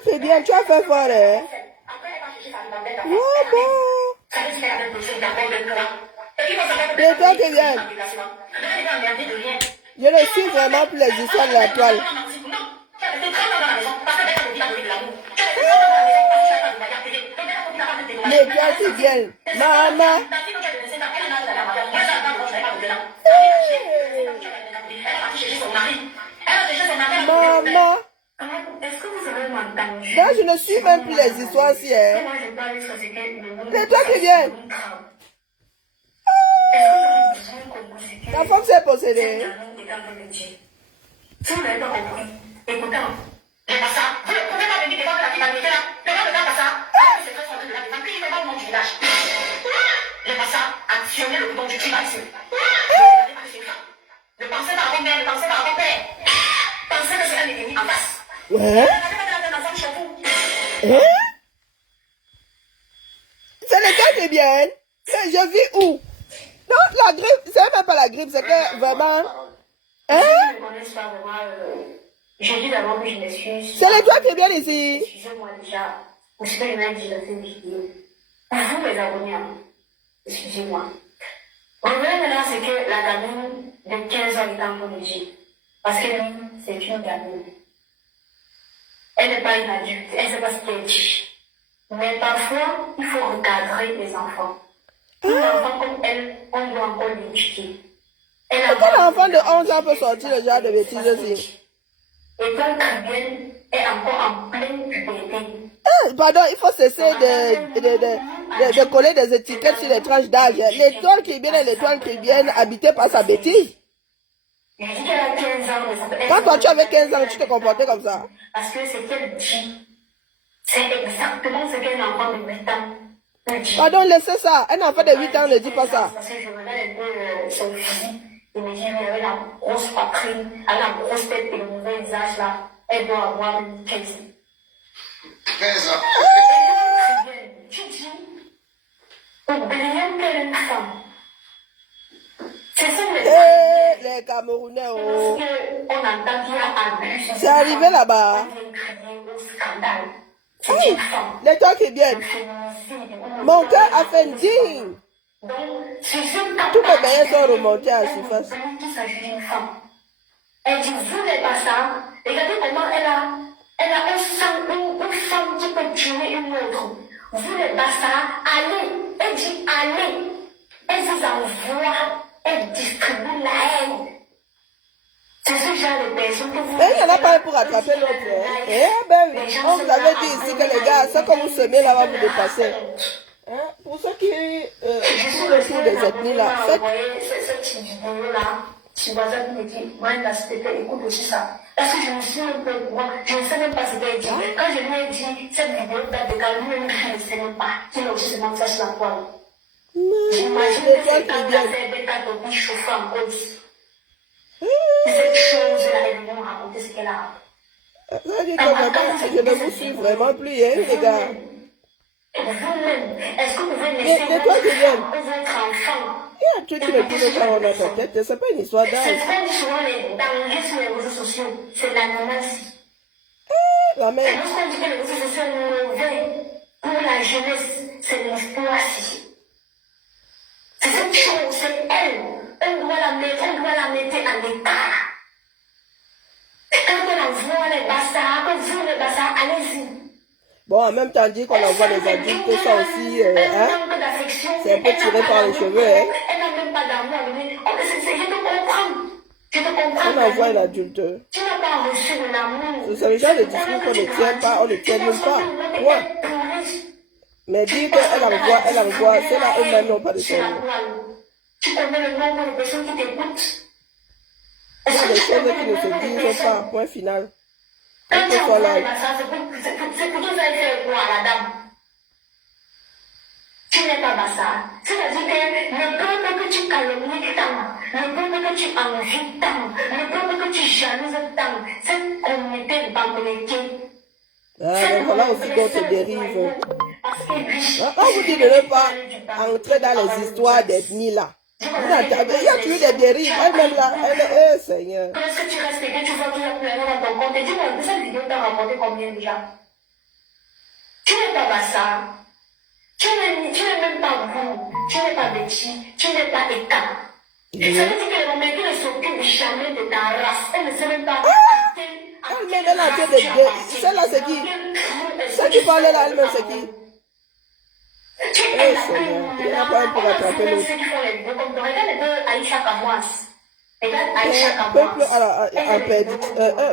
très bien, tu as fait fort, hein? Oh bon. Les toi très bien. Je ne suis vraiment plus les histoires de la toile. Les toi très bien. Maman. Maman. Est-ce que vous savez m'entendre? Moi, je ne suis même plus les histoires si, hein. Les toi très bien. Ta femme s'est possédée. Si vous n'avez pas compris, écoutez. C'est pas ça. Vous ne pouvez pas venir devant la finalité là. Le gars ne regarde pas ça. C'est très fort de la défense. Il fait pas le nom du village. Le pas ça. Actionnez le bouton du tribalisme. Ne pensez pas à votre mère, ne pensez pas à votre père. Pensez que c'est un ennemi en face. Hein? Hein? C'est le cas de bien. Mais je vis où? Non, la grippe, c'est même pas la grippe, c'est que vraiment. Hein? J'ai dit d'abord que je m'excuse. C'est le toi qui est bien ici. Excusez-moi déjà. Parce que je m'ai dit dans cette vidéo. Vous, mes abonnés, excusez-moi. Revenez maintenant, c'est que la gamine de 15 ans est en Bolivie. Parce que c'est une gamine. Elle n'est pas une adulte, elle ne sait pas ce qu'elle dit. Mais parfois, il faut recadrer les enfants. Un enfant comme elle, on doit encore l'éduquer. Quel enfant de 11 ans peut sortir le genre de bêtises aussi? Et donc, Caribbean est encore en pleine puberté. Pardon, il faut cesser de coller des étiquettes sur les tranches d'âge. L'étoile qui vient et l'étoile qui vient habitée par sa bêtise. Je dis qu'elle a 15 ans, mais quand toi tu avais 15 ans, tu te comportais comme ça. Parce que ce qu'elle dit, c'est exactement ce qu'un enfant de 8 ans peut dire. Pardon, laissez ça. Un enfant de 8 ans ne dit pas ça. Parce que je regarde un peu son physique. Il me dit, mais elle a la grosse poitrine, elle a la grosse tête et le mauvais visage là. Elle doit avoir 15 ans. 15 ans. Tu dis, oublions qu'elle est une femme. C'est ça les Camerounais, oh. On entend qu'il y a abus. C'est arrivé là-bas. Hey, les toi qui viennent. Mon cœur a fait une digne. Tous mes bailleurs sont remontés à la surface. Elle dit, vous n'êtes pas ça. Regardez comment elle a un sang, une femme qui peut tuer une autre. Vous n'êtes pas ça. Allez. Elle dit, allez. Elle vous envoie. Elle distribue la haine. C'est ce genre de personnes que vous... Mais il n'y en a pas un pour rattraper l'autre. Hein? Eh ben oui, on vous avait dit ici que les gars, ça que vous semez là va vous dépasser. Hein? Pour ceux qui font le tour des ethnies là, faites... Cette vidéo-là, si WhatsApp me dit, moi, la CTP, écoute aussi ça. Parce que je me suis un peu au courant, je ne sais même pas ce qu'elle dit. Quand je lui ai dit, cette vidéo date de quand lui-même, je ne sais même pas. Qu'il a aussi seulement fait sur la toile. J'imagine que c'est quand il a fait des cartes au chauffé en cause. Cette chose-là, elle vient me raconter ce qu'elle a. Ça dit que vraiment, je ne vous suis vraiment plus, hein, les gars. Vous-même, est-ce que vous pouvez laisser votre enfant? Il y a un truc qui ne tourne pas dans notre tête, c'est pas une histoire d'âge. C'est très souvent les dangers sur les réseaux sociaux, c'est l'animalcie. La mère. Lorsqu'on dit que les réseaux sociaux sont mauvais pour la jeunesse, c'est l'exploitation. C'est cette chose, c'est elle. On doit la mettre en état. Quand on envoie les bastards, quand vous les bastards, allez-y. Bon, en même temps, dit qu'on envoie les adultes, ça aussi, hein, c'est un peu tiré par les cheveux, hein. Elle n'a même pas d'amour. Je te comprends. On envoie l'adulte. Tu n'as pas reçu de l'amour. C'est le genre de discours qu'on ne tient pas, on ne tient même pas. Ouais. Mais dire qu'elle envoie, ceux-là eux-mêmes n'ont pas de cerveau. Tu connais le nombre de personnes qui t'écoutent. Il y a des choses qui ne se disent pas, point final. Quand tu envoies là, c'est pour que vous allez faire quoi à la dame? Tu n'es pas bassa. C'est-à-dire que le peuple que tu calomnies tant, le peuple que tu envies tant, le peuple que tu jalouses tant, cette communauté bamboléquée. Voilà aussi d'autres dérives. On vous dit de ne pas entrer dans les histoires d'ethnie là. Il y a toujours des dérives, elle-même là, elle est, Seigneur. Est-ce que tu restes et que tu vois qu'il y a plus rien dans ton compte? Et dis-moi, cette vidéo t'a rapporté combien déjà? Tu n'es pas Bassa. Tu n'es même pas vous. Tu n'es pas Betty. Tu n'es pas Eka. Et ça veut dire que les Romains ne s'occupent jamais de ta race. Elle ne sait même pas. Elle a fait de... Celle-là, c'est qui? Celle qui parlait là, elle-même, c'est qui? Eh, Seigneur, il n'y a pas un pour attraper l'autre.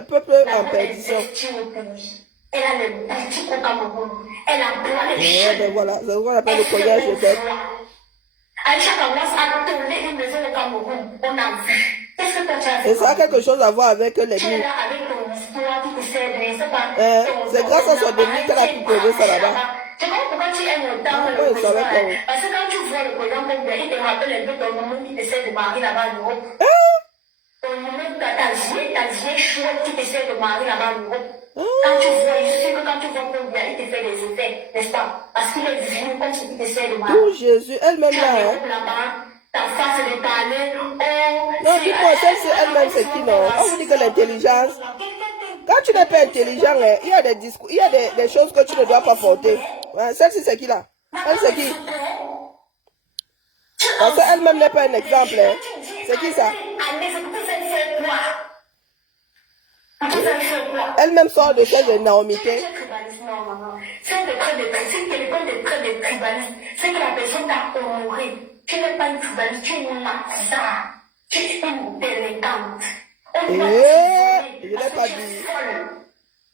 Peuple en perdition. Elle a les boutiques au Cameroun. Elle a plein de choses. Ben voilà, c'est ce qu'on appelle le collège de tête. Aïcha Kawas a tourné une maison au Cameroun. On a vu. Qu'est-ce que tu as fait? Et ça a quelque chose à voir avec l'ennemi. Tu es là avec ton histoire, tu te sais, c'est pas. C'est grâce à son ennemi qu'elle a pu poser ça là-bas. Tu comprends pourquoi tu aimes autant le président? Parce que quand tu vois le président comme il te rappelle un peu ton moment qui essaie de marier là-bas en Europe. Ton moment, ta vieille chouette qui essaie de marier là-bas en Europe. Quand tu vois, je sais que quand tu vois combien il te fait des effets, n'est-ce pas? Parce qu'il est vieux comme ce qui essaie de marier. Oh Jésus, elle-même là, hein? Ta face de parler, non, dis-moi, celle-ci elle-même, c'est qui, non? On vous dit que l'intelligence, quand tu n'es pas intelligent, hein, il y a des discours, il y a des choses que tu ne dois pas porter. Hein, celle-ci, c'est qui, là? Elle, c'est qui? Parce qu'elle-même n'est pas un exemple, hein. C'est qui, ça? Elle-même sort de quelle de Naomi? C'est l'école de tribalisme. C'est que la personne t'a honoré. Tu n'es pas une tribaliste, tu es une maquisa. Tu es une délinquante. Je ne l'ai pas dit.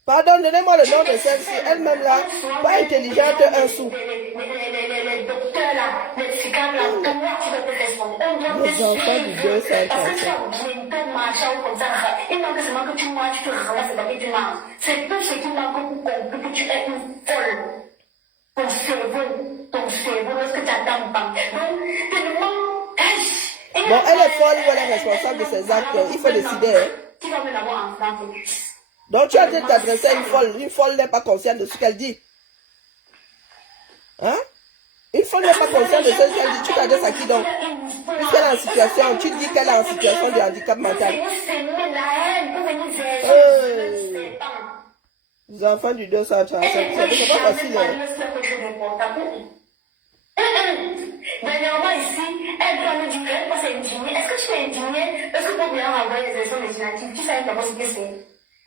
Pardon, donnez-moi le nom de celle-ci. Elle-même là, pas intelligente, un sou. Les docteurs là, les psychiatres là, comment tu vas te répondre? Les enfants du 235. Parce que tu as bientôt marché comme ça. Il manque seulement que tu marches, tu te ramasses et que tu marches. C'est tout ce qui manque pour comprendre que tu es une folle. Ton cerveau, lorsque tu attends pas. Donc, tellement. Bon, elle est folle ou elle est responsable de ses actes. Il faut décider. Hein. Tu vas me l'avoir en France. Donc, tu as dit t'adresser à une folle. Une folle n'est pas consciente de ce qu'elle dit. Hein? Une folle n'est pas consciente de ce qu'elle dit. Tu t'adresses à qui donc? Puisqu'elle est en situation, tu dis qu'elle est en situation de handicap mental. Les enfants du 235, c'est pas facile. Dernièrement ici, elle doit me dire qu'elle passe indignée. Est-ce que tu es indignée? Est-ce que pour bien renvoyer les élections législatives, tu sais d'abord ce que c'est?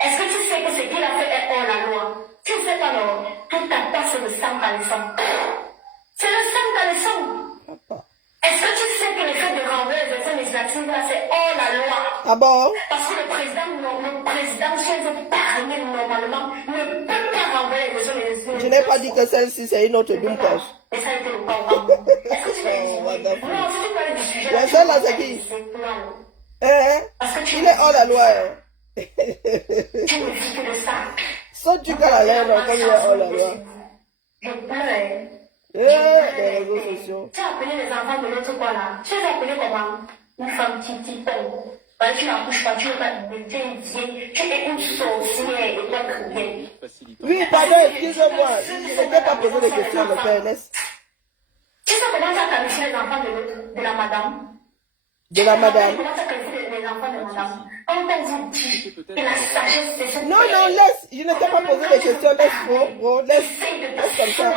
Est-ce que tu sais que ce qu'il a fait est hors la loi? Tu ne sais pas non? Tout ta part c'est le sang dans le sang. C'est le sang dans le sang. Est-ce que tu sais que le fait de renvoyer les élections législatives là c'est hors la loi? Ah bon? Parce que le président, si elle veut parler normalement, ne peut pas renvoyer les élections législatives. Je n'ai pas dit que celle-ci c'est une autre Dumpoche. Et ça a été le temps. Est-ce que tu l'as dit? Non, si tu parles du sujet. La celle-là c'est qui? Il est hors la loi. Tu me dis que de ça. Saute du cas à l'air, comme il est hors la loi. Je pleurais. Les réseaux sociaux. Tu as appelé les enfants de l'autre quoi là? Tu les as appelés comment? Une femme qui tombe. Tu n'accouches pas, tu n'es pas tu es une vieille, tu es une sorcière et toi rien. Oui, pardon, excusez-moi. Je ne t'ai pas posé de questions, le PNS. Tu sais comment tu as qualifié les enfants de l'autre, de la madame? De la madame. Comment tu as qualifié les enfants de madame? Quand on vous dit que la sagesse, c'est cette. Non, laisse. Je ne t'ai pas posé de questions. Laisse, bro. Laisse comme ça.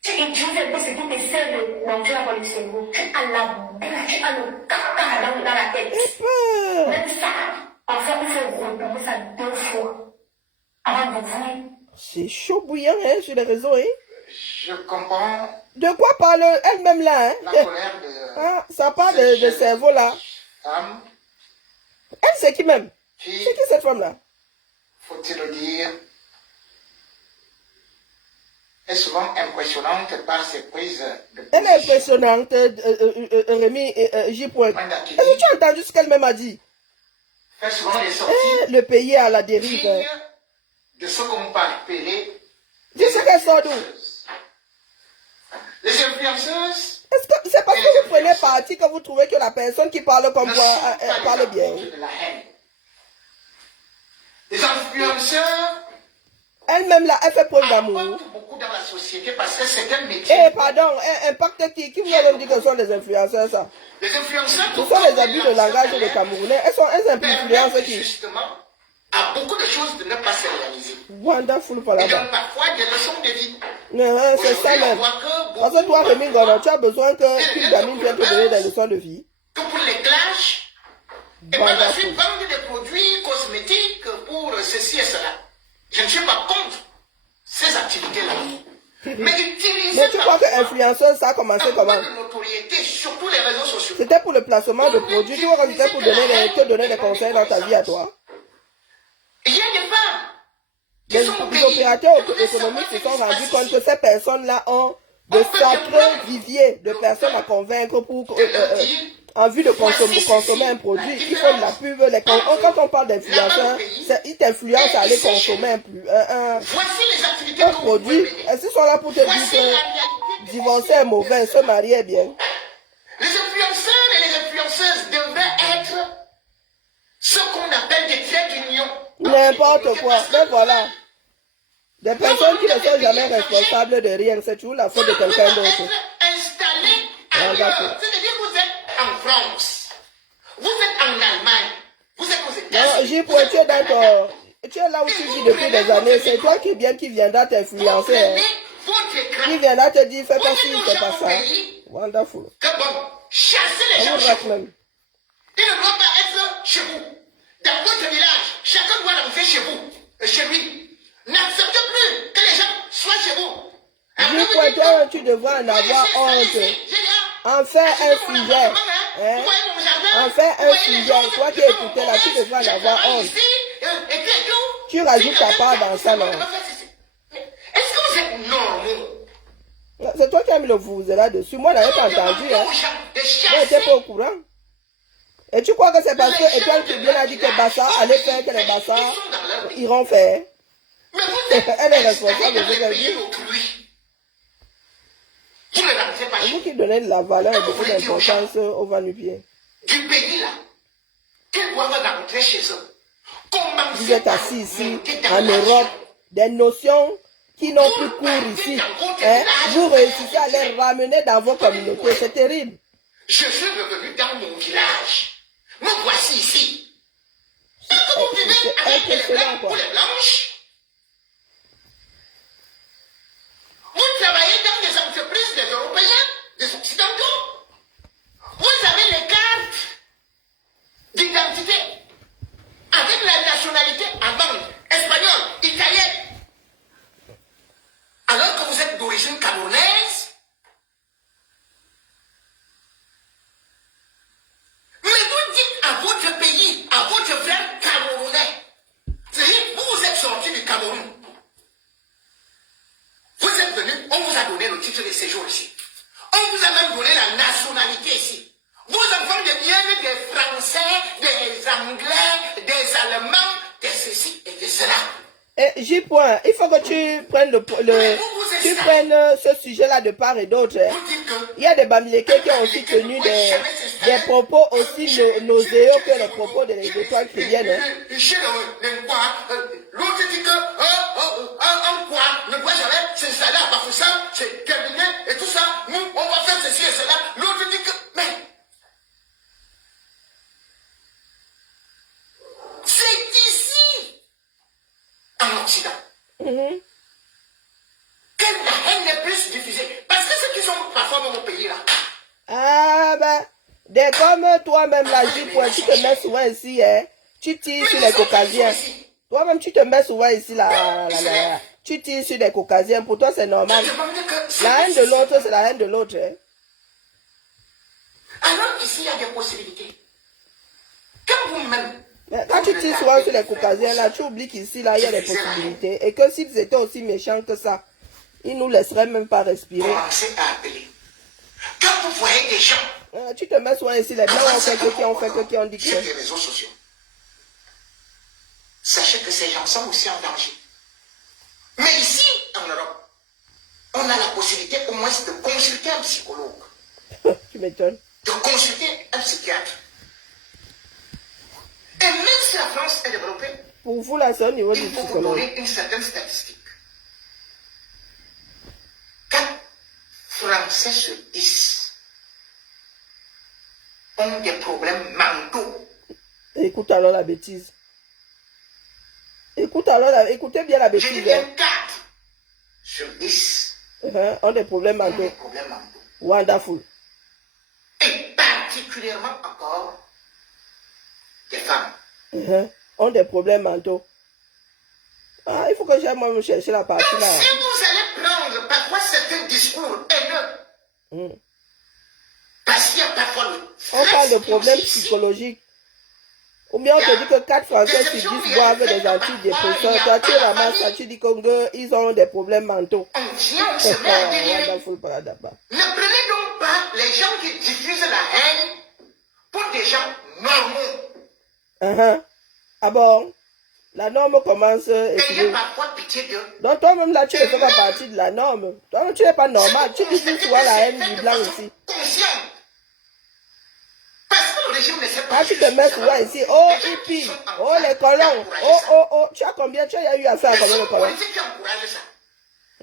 Tu utilises un peu ce qui te sert de manger avant le cerveau. Tu as la boue, tu as le caca dans la tête. Même ça, enfin, il faut retourner ça 2 fois avant de venir. C'est chaud bouillant, hein, sur les réseaux, hein. Je comprends. De quoi parle elle-même là, hein? La colère de. Ah, ça parle de cerveau là. Femme. Elle, c'est qui même? Qui, c'est qui cette femme là? faut-il le dire, est souvent impressionnante par ses prises de position. Elle est impressionnante, Rémi J. Est-ce que tu as entendu ce qu'elle-même a dit? Fait souvent les sorties. Le pays à la dérive. De ce qu'on peut appeler. Tu sais qu'elle sort d'où? Les influenceuses. Est-ce que c'est parce que vous prenez parti que vous trouvez que la personne qui parle comme moi parle bien? Les influenceurs. Elle-même là, elle fait preuve d'amour. Beaucoup dans la société parce que c'est un métier. Pardon, impacte qui vous avez dit que ce sont des influenceurs ça? Les influenceurs. Ce sont les abus de langage des Camerounais. Elles influencent qui? Justement, à à beaucoup de choses de ne pas se réaliser. Wonderful par Et là-bas. donc parfois des leçons de vie. Ouais, c'est ça Aujourd'hui, on même. voit que Parce que toi, beaucoup, Rémi Gono, tu as besoin qu'une gamine vienne te donner des leçons de vie. que pour les clashs, et par la suite Wonderful. vendre des produits cosmétiques pour ceci et cela. Je ne suis pas contre ces activités-là. Mais utiliser Mais tu crois que influenceuse, ça a commencé un peu comment? de notoriété, surtout les réseaux sociaux. C'était pour le placement de produits. Tu vois que c'était pour te donner des conseils dans ta vie à toi. Il y a des femmes qui Les sont au pays. opérateurs économiques se sont rendus compte que ces personnes-là ont de sacrés viviers de personnes à convaincre pour en vue de consommer un produit. Ils font de la pub. Quand on parle d'influenceurs, ils t'influencent à aller consommer Voici les activités un que vous produit. pouvez mener. Est-ce qu'ils sont là pour te dire Voici la que réalité. divorcer est mauvais, se marier est bien? Les influenceurs et les influenceuses devraient être ce qu'on appelle des traits d'union. N'importe quoi. Mais voilà. Des personnes qui ne sont jamais responsables de rien, c'est toujours la faute de quelqu'un d'autre. Installé Ah, ailleurs. d'accord. C'est-à-dire que vous êtes en France, vous êtes en Allemagne, vous êtes aux Non, États-Unis. j'ai pour tu es dans ton... Tu es là où tu vis depuis des années. C'est toi qui viendra t'influencer. Hein. Prenez votre écran. Qui viendra te dire, fais pas ci, Prenez fais pas nos ça. gens au pays. Wonderful. Que bon, chassez les On gens vous chez rate vous. même. Il ne doit pas être chez vous. Dans votre village, chacun doit rentrer chez vous, chez lui. N'acceptez plus que les gens soient chez vous. Dis quoi, toi, tu devrais en avoir honte. En faire un sujet. Hein? En faire un sujet. Toi qui écoutes là, tu devrais en avoir honte. Tu rajoutes ta part dans ça, non? Est-ce que vous êtes normaux? C'est toi qui as mis le vous là-dessus. Moi, je n'avais pas entendu. Hein. Je n'étais pas au courant. Et tu crois que c'est parce que Étoile Tribune a dit que Bassa allait faire que les Bassa iront faire? Mais vous êtes Elle est responsable de dans ce le qu'elle pays dit. d'autrui. Vous ne rentrez pas C'est chez vous qui donnez de la valeur et beaucoup d'importance au va-nu-pied. du pays là. Qu'ils doivent rentrer chez eux. Comment Vous êtes assis ici, en Europe, des notions qui n'ont plus cours ici. Hein? Vous réussissez à les ramener dans vos communautés. C'est terrible. Je suis revenu dans mon village. Me voici ici. Est-ce que vous vivez C'est avec les impressionnant, blancs quoi. ou les blanches? Vous travaillez dans des entreprises des Européens, des Occidentaux. Vous avez les cartes d'identité avec la nationalité allemande, espagnole, italienne. Alors que vous êtes d'origine camerounaise. Mais vous dites à votre pays, à votre frère camerounais, c'est-à-dire vous êtes sorti du Cameroun. Vous êtes venu, on vous a donné le titre de séjour ici. On vous a même donné la nationalité ici. Vos enfants deviennent des Français, des Anglais, des Allemands, des ceci et de cela. Et J. Point, il faut que tu prennes tu prennes ce sujet-là de part et d'autre. Hein. Vous dites que Il y a des Bamileke qui ont aussi tenu des propos aussi nauséeux que les propos de l'Étoile Chrétienne. Hein. chez l'autre dit que un quoi ne doit jamais s'installer à Bafoussam, c'est terminé et tout ça. Nous, on va faire ceci et cela. L'autre dit que, mais c'est ici, en Occident, que la haine est plus diffusée. Parce que ceux qui sont parfois dans mon pays là, Ah ben, dès comme toi-même la J. Point, tu te mets souvent ici, hein. Tu tires sur les Caucasiens. Toi-même, tu te mets souvent ici, là. Tu tires sur des Caucasiens. Pour toi, c'est normal. je demande que La haine de l'autre, c'est la haine de l'autre. Hein. alors qu'ici, il y a des possibilités. Quand vous-même, Mais quand tu tires souvent sur les Caucasiens, là, tu oublies qu'ici, là, il y a des possibilités. Et que s'ils étaient aussi méchants que ça, ils nous laisseraient même pas respirer. commencez à appeler. Quand vous voyez des gens Tu te mets souvent ici, les blancs ont fait que qui ont fait que qui ont dit sur que. les réseaux sociaux, sachez que ces gens sont aussi en danger. Mais ici, en Europe, on a la possibilité au moins de consulter un psychologue, Tu m'étonnes. de consulter un psychiatre. Et même si la France est développée, Pour vous, là, c'est au niveau du il faut vous psychologue. donner une certaine statistique. 4 Français sur 10 ont des problèmes mentaux. Écoute alors la bêtise. Écoute alors, écoutez bien la Je dis bêtise. bien Hein. 4 sur 10 Ont des problèmes ont des mentaux. problèmes mentaux. Wonderful. Et particulièrement encore des femmes. Ont des problèmes mentaux. Ah, il faut que j'aille moi me chercher la partie Donc, là. si vous allez prendre parfois certains discours haineux, parce qu'il y a parfois le On parle de stress problèmes aussi. psychologiques. Ou bien on te dit que 4 Français sur 10 boivent des antidépresseurs. Toi, tu ramasses ça, tu dis qu'ils ont des problèmes mentaux. On vient, on se met à délirer. Wonderful paradaba. Ne prenez donc pas les gens qui diffusent la haine pour des gens normaux. Ah bon? La norme commence et Ayez finit. parfois pitié d'eux. Donc toi-même là, tu ne fais pas partie de la norme. Toi-même, tu n'es pas normal. Tu diffuses souvent la haine du blanc ici. Consciente. Parce que le régime ne sait pas. Ah, tu te mets souvent ici. Oh, hippie. Oh, les colons. Oh. Tu as combien? Tu as eu affaire à combien de colons? Politiques qui encouragent ça.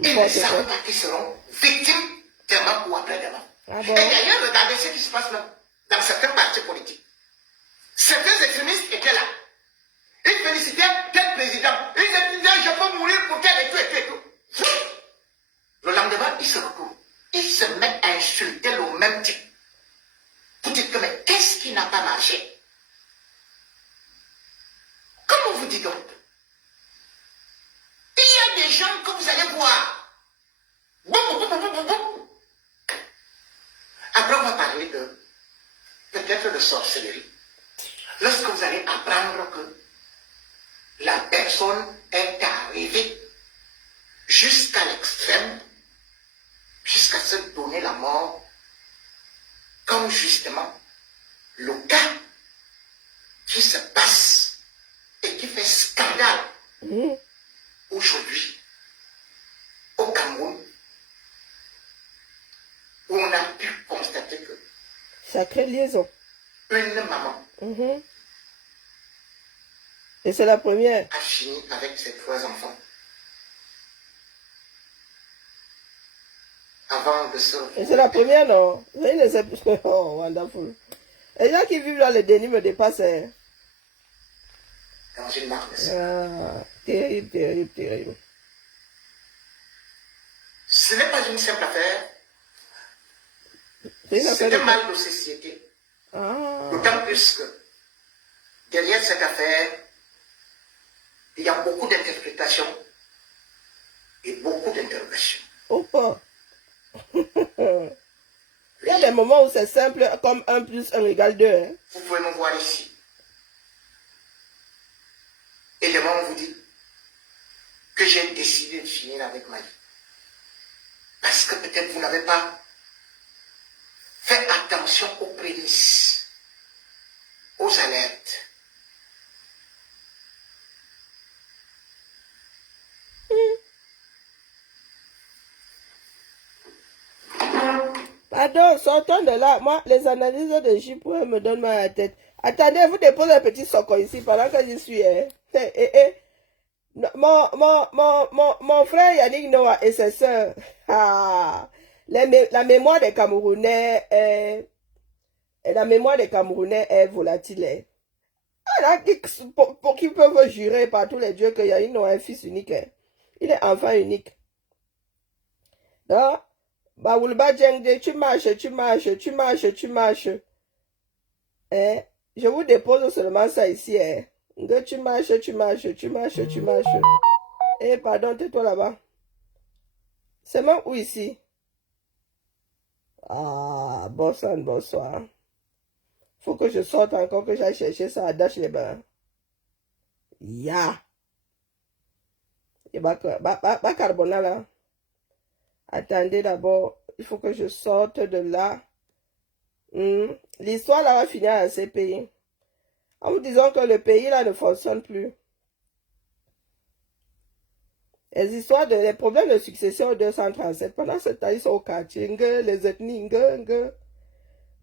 Ils ne savent pas qu'ils seront victimes demain ou après-demain. Ah Et bon? d'ailleurs, regardez ce qui se passe même dans certains partis politiques. Certains extrémistes étaient là. Ils félicitaient tel président. Ils disaient, je peux mourir pour tel et tout et tout. Le lendemain, ils se retrouvent. Ils se mettent à insulter le même type. Vous dites que, mais qu'est-ce qui n'a pas marché? Comment vous dites donc? Il y a des gens que vous allez voir. Après, on va parler de peut-être de sorcellerie. Lorsque vous allez apprendre que la personne est arrivée jusqu'à l'extrême, jusqu'à se donner la mort, comme justement le cas qui se passe et qui fait scandale aujourd'hui au Cameroun, où on a pu constater que Sacrée liaison. une maman Et c'est la première. a fini avec ses 3 enfants. Avant de se Et c'est la première, non? Oh, wonderful. Les gens qui vivent dans le déni me dépassent. Hein. dans une marque de sang. Ah, terrible. Ce n'est pas une simple affaire, C'est une affaire c'est de... un mal de société. Ah. D'autant plus que derrière cette affaire, il y a beaucoup d'interprétations et beaucoup d'interrogations. Opa. Il y a des moments où c'est simple, comme 1 plus 1 égale 2. Hein. Vous pouvez me voir ici. Et demain, on vous dit que j'ai décidé de finir avec ma vie. Parce que peut-être vous n'avez pas fait attention aux prémices, aux alertes. Pardon, sortons de là. Moi, les analyses de J.P. me donnent mal à la tête. Attendez, vous déposez un petit soco ici pendant que j'y suis. Hein. Mon frère Yannick Noah et ses soeurs. Ah, la mémoire des Camerounais est... La mémoire des Camerounais est volatile. Hein. Alors, pour qui peuvent jurer par tous les dieux que Yannick Noah est un fils unique. Hein. Il est enfant unique. Donc, Baoulba Djengde, tu marches. Eh, je vous dépose seulement ça ici. Eh. Tu marches. Eh, pardon, tais-toi là-bas. C'est même où ici? Ah, bonsoir. Faut que je sorte encore, que j'aille chercher ça à Dash les bains. Ya. Et bah, carbona là. Attendez d'abord, il faut que je sorte de là. L'histoire là va finir à ces pays. En vous disant que le pays là ne fonctionne plus. Les problèmes de succession au 237, pendant ce temps, ils sont au quartier, les ethnies,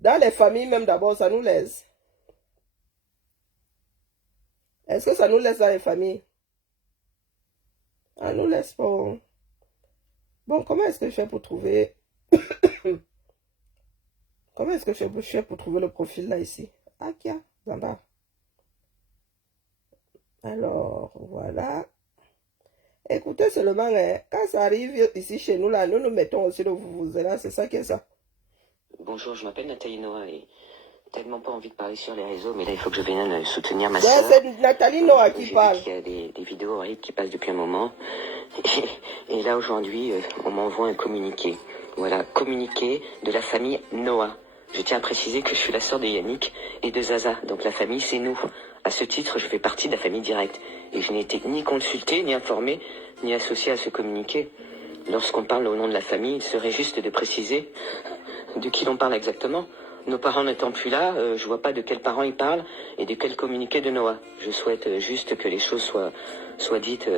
dans les familles même d'abord, ça nous laisse. Est-ce que ça nous laisse dans les familles? Ça nous laisse pas. Bon, comment est-ce que je fais pour trouver... Comment est-ce que je fais pour trouver le profil là ici? Ah, Kia, Zamba. Alors, voilà. Écoutez seulement, hein, quand ça arrive ici chez nous, là, nous nous mettons aussi le vous-vous-là, c'est ça qui est ça. Bonjour, je m'appelle Nathalie Noah et tellement pas envie de parler sur les réseaux, mais là il faut que je vienne soutenir ma Ouais, soeur. c'est Nathalie Noah qui J'ai parle. vu qu'il y a des vidéos horribles qui passent depuis un moment. Et là aujourd'hui, on m'envoie un communiqué. Voilà, communiqué de la famille Noah. Je tiens à préciser que je suis la sœur de Yannick et de Zaza, donc la famille c'est nous. À ce titre, je fais partie de la famille directe. Et je n'ai été ni consultée, ni informée, ni associée à ce communiqué. Lorsqu'on parle au nom de la famille, il serait juste de préciser de qui l'on parle exactement. Nos parents n'étant plus là, je vois pas de quels parents ils parlent et de quel communiqué de Noah. Je souhaite juste que les choses soient dites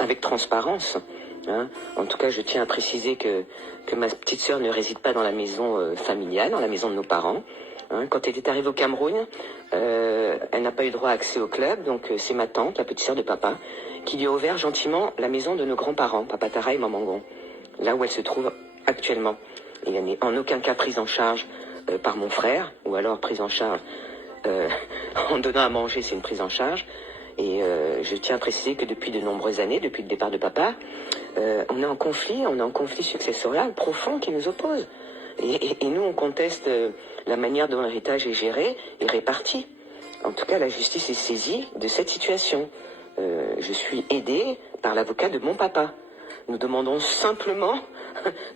avec transparence. Hein. En tout cas, je tiens à préciser que ma petite sœur ne réside pas dans la maison familiale, dans la maison de nos parents. Hein. Quand elle est arrivée au Cameroun, elle n'a pas eu droit à accès au club, donc c'est ma tante, la petite sœur de papa, qui lui a ouvert gentiment la maison de nos grands-parents, Papa Tara et Maman Gon, là où elle se trouve actuellement. Et elle n'est en aucun cas prise en charge par mon frère, ou alors prise en charge en donnant à manger, c'est une prise en charge. Et je tiens à préciser que depuis de nombreuses années, depuis le départ de papa, on est en conflit successoral profond qui nous oppose. Et nous, on conteste la manière dont l'héritage est géré et réparti. En tout cas, la justice est saisie de cette situation. Je suis aidée par l'avocat de mon papa. Nous demandons simplement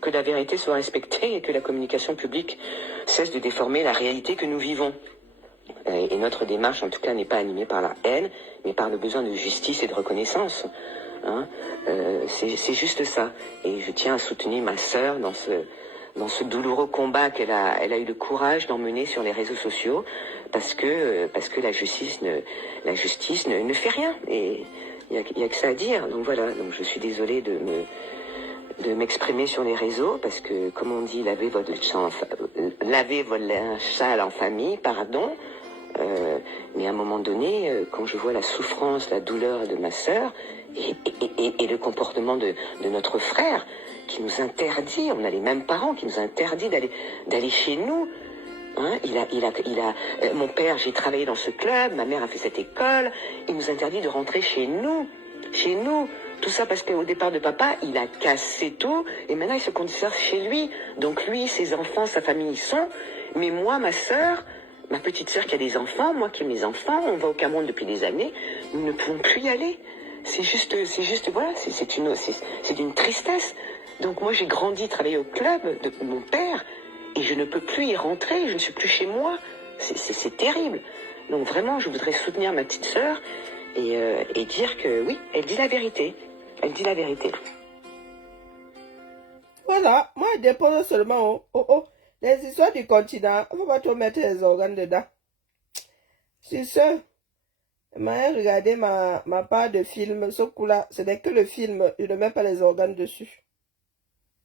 que la vérité soit respectée et que la communication publique cesse de déformer la réalité que nous vivons. Et notre démarche, en tout cas, n'est pas animée par la haine, mais par le besoin de justice et de reconnaissance. Hein, c'est juste ça. Et je tiens à soutenir ma sœur dans ce douloureux combat qu'elle a eu le courage d'emmener sur les réseaux sociaux, parce que la justice ne fait rien. Et il y a que ça à dire. Donc voilà. Donc je suis désolée de m'exprimer sur les réseaux, parce que, comme on dit, lavez votre linge sale en famille, pardon. Mais à un moment donné, quand je vois la souffrance, la douleur de ma sœur et le comportement de notre frère, qui nous interdit, on a les mêmes parents, qui nous interdit d'aller chez nous. Hein, mon père, j'ai travaillé dans ce club, ma mère a fait cette école, il nous interdit de rentrer chez nous. Tout ça parce qu'au départ de papa, il a cassé tout, et maintenant il se conserve chez lui. Donc lui, ses enfants, sa famille y sont, mais moi, ma sœur, ma petite sœur qui a des enfants, moi qui ai mes enfants, on va au Cameroun depuis des années, nous ne pouvons plus y aller. C'est juste, voilà, c'est d'une tristesse. Donc moi, j'ai grandi, travaillé au club de mon père, et je ne peux plus y rentrer, je ne suis plus chez moi. C'est terrible. Donc vraiment, je voudrais soutenir ma petite sœur et dire que oui, elle dit la vérité. Elle dit la vérité. Voilà, moi je dépose seulement les histoires du continent, on va pas trop mettre les organes dedans. Sur ce, regardez ma part de film, ce coup-là, ce n'est que le film, je ne mets pas les organes dessus.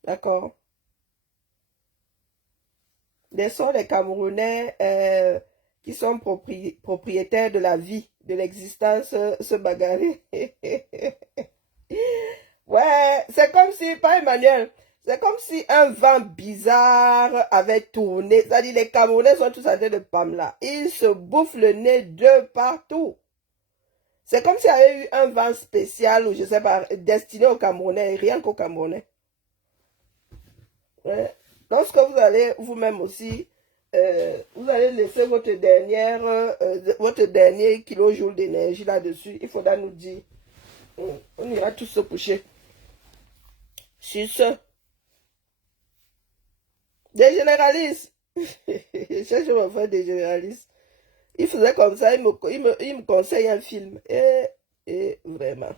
D'accord? Ce sont les Camerounais qui sont propriétaires de la vie, de l'existence, se bagarrer. Ouais, c'est comme si, pas Emmanuel, c'est comme si un vent bizarre avait tourné. C'est-à-dire, les Camerounais sont tous en train de Pamela. Ils se bouffent le nez de partout. C'est comme s'il y avait eu un vent spécial, ou je sais pas, destiné aux Camerounais, rien qu'aux Camerounais. Ouais. Lorsque vous allez vous-même aussi, vous allez laisser votre dernier kilojoule d'énergie là-dessus, il faudra nous dire. On ira tous se coucher. Sur ce, des généralistes. Je cherche à me faire des généralistes. Il faisait comme ça, il me conseille un film. Et vraiment.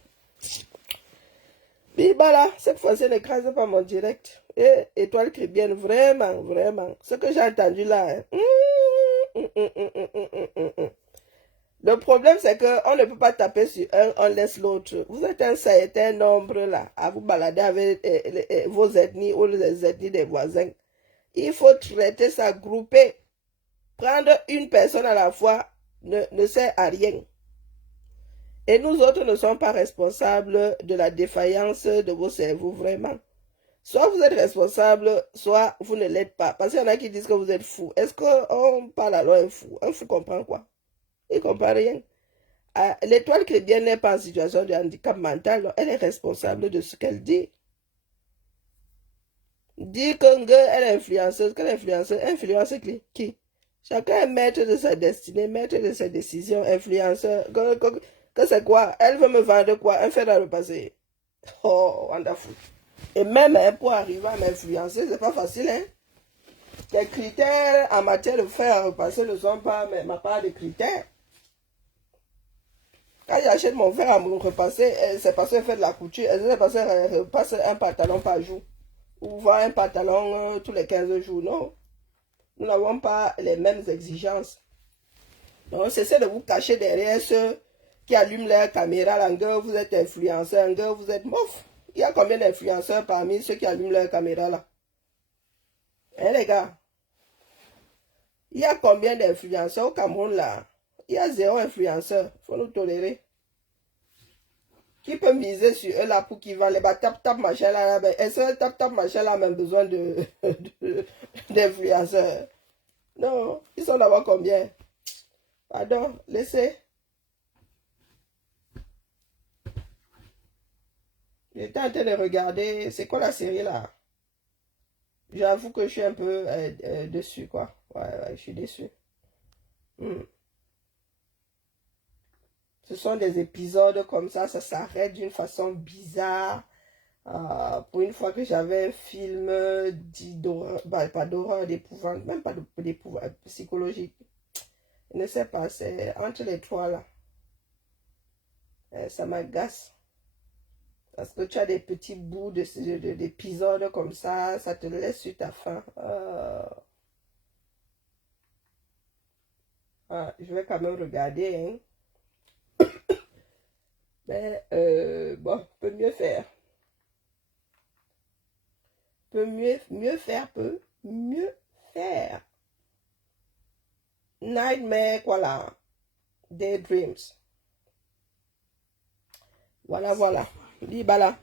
Mais voilà, cette fois-ci, n'écrase pas mon direct. Et Étoile Caribbeenne, vraiment, vraiment. Ce que j'ai entendu là. Le problème, c'est qu'on ne peut pas taper sur un, on laisse l'autre. Vous êtes un certain nombre là, à vous balader avec vos ethnies ou les ethnies des voisins. Il faut traiter ça, grouper. Prendre une personne à la fois ne sert à rien. Et nous autres ne sommes pas responsables de la défaillance de vos cerveaux, vraiment. Soit vous êtes responsable, soit vous ne l'êtes pas. Parce qu'il y en a qui disent que vous êtes fou. Est-ce qu'on parle alors un fou? Un fou comprend quoi? Il ne comprend rien. L'étoile chrétienne n'est pas en situation de handicap mental, donc elle est responsable de ce qu'elle dit. Dire qu'elle est influenceuse, influence qui? Chacun est maître de sa destinée, maître de ses décisions, influenceur. Que c'est quoi? Elle veut me vendre quoi? Un fer à repasser. Oh, wonderful. Et même pour arriver à m'influencer, c'est pas facile, hein? Les critères en matière de fer à repasser ne sont pas ma part de critères. Quand j'achète mon fer à me repasser, c'est parce qu'elle fait de la couture, c'est parce qu'elle repasse un pantalon par jour. Ou vend un pantalon tous les 15 jours, non? Nous n'avons pas les mêmes exigences. Donc, cessez de vous cacher derrière ceux qui allument leur caméra. Là, vous êtes influenceur, vous êtes mof. Il y a combien d'influenceurs parmi ceux qui allument leur caméra là? Hein, les gars? Il y a combien d'influenceurs au Cameroun là? Il y a 0 influenceur. Il faut nous tolérer. Qui peut miser sur eux là pour qu'ils vendent les tap machin là? Est-ce que tap machin là a même besoin d'influenceurs? Non, ils sont d'abord combien? Pardon, laissez. J'étais en train de regarder. C'est quoi la série là? J'avoue que je suis un peu dessus quoi. Ouais, je suis déçu. Ce sont des épisodes comme ça s'arrête d'une façon bizarre. Pour une fois que j'avais un film d'horreur, pas d'horreur, d'épouvante, même pas d'épouvante psychologique. Je ne sais pas, c'est entre les trois là. Ça m'agace. Parce que tu as des petits bouts d'épisodes comme ça te laisse sur ta faim. Je vais quand même regarder, hein. Mais bon, peut mieux faire. Peut mieux faire. Nightmare, voilà. Daydreams. Voilà. Libala.